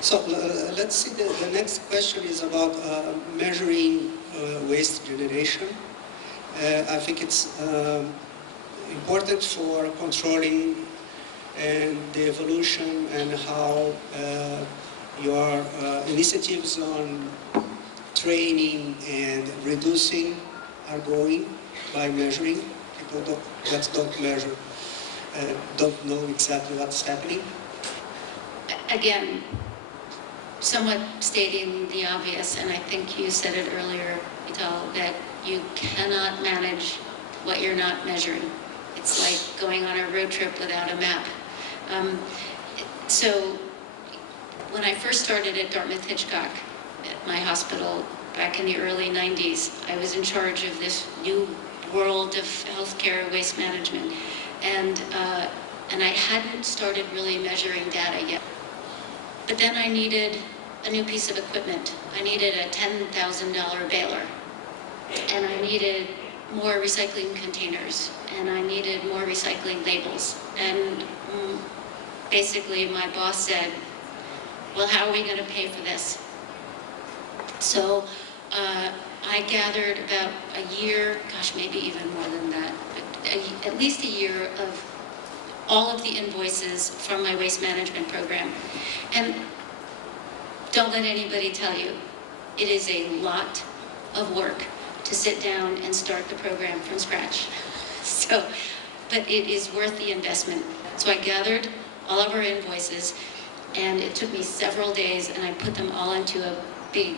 So let's see, the next question is about measuring waste generation. I think it's important for controlling the evolution and how your initiatives on training and reducing are going by measuring. People that don't measure don't know exactly what's happening. Again, somewhat stating the obvious, and I think you said it earlier, Vital, that you cannot manage what you're not measuring. It's like going on a road trip without a map. So when I first started at Dartmouth-Hitchcock, at my hospital back in the early 90s, I was in charge of this new world of healthcare waste management. And I hadn't started really measuring data yet. But then I needed a new piece of equipment. I needed a $10,000 baler. And I needed more recycling containers. And I needed more recycling labels. And basically my boss said, well, how are we going to pay for this? So I gathered about a year, gosh, maybe even more than that, but at least a year of all of the invoices from my waste management program. And don't let anybody tell you, it is a lot of work to sit down and start the program from scratch. So, but it is worth the investment. So I gathered all of our invoices, and it took me several days, and I put them all into a big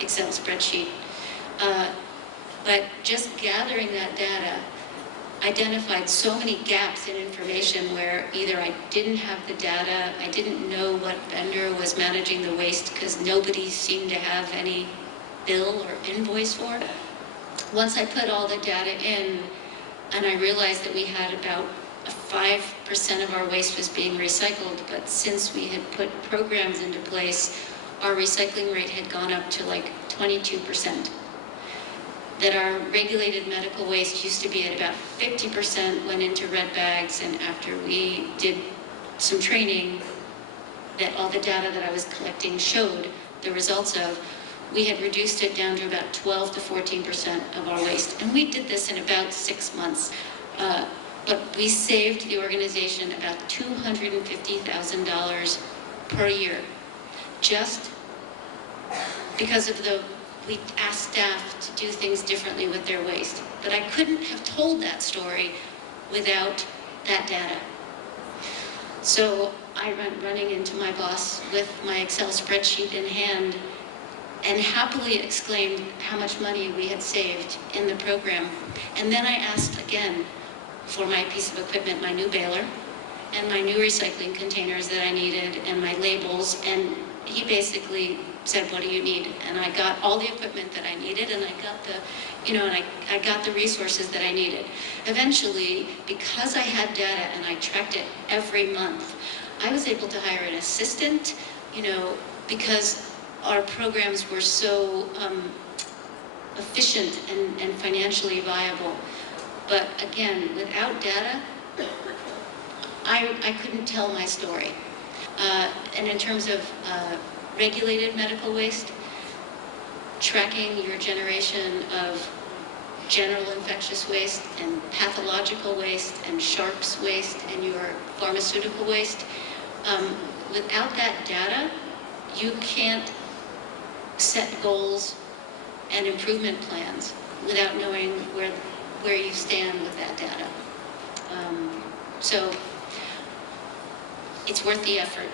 Excel spreadsheet. But just gathering that data identified so many gaps in information where either I didn't have the data, I didn't know what vendor was managing the waste because nobody seemed to have any bill or invoice for it. Once I put all the data in, and I realized that we had about 5% of our waste was being recycled, but since we had put programs into place, our recycling rate had gone up to like 22%. That our regulated medical waste used to be at about 50% went into red bags, and after we did some training that all the data that I was collecting showed the results of, we had reduced it down to about 12 to 14% of our waste. And we did this in about 6 months. But we saved the organization about $250,000 per year, just because of we asked staff to do things differently with their waste. But I couldn't have told that story without that data. So I went running into my boss with my Excel spreadsheet in hand and happily exclaimed how much money we had saved in the program. And then I asked again for my piece of equipment, my new baler, and my new recycling containers that I needed, and my labels, and he basically said, what do you need? And I got all the equipment that I needed, and I got I got the resources that I needed. Eventually, because I had data and I tracked it every month, I was able to hire an assistant, because our programs were so efficient and financially viable. But again, without data, I couldn't tell my story. And in terms of regulated medical waste, tracking your generation of general infectious waste and pathological waste and sharps waste and your pharmaceutical waste, without that data, you can't set goals and improvement plans without knowing where you stand with that data. So it's worth the effort.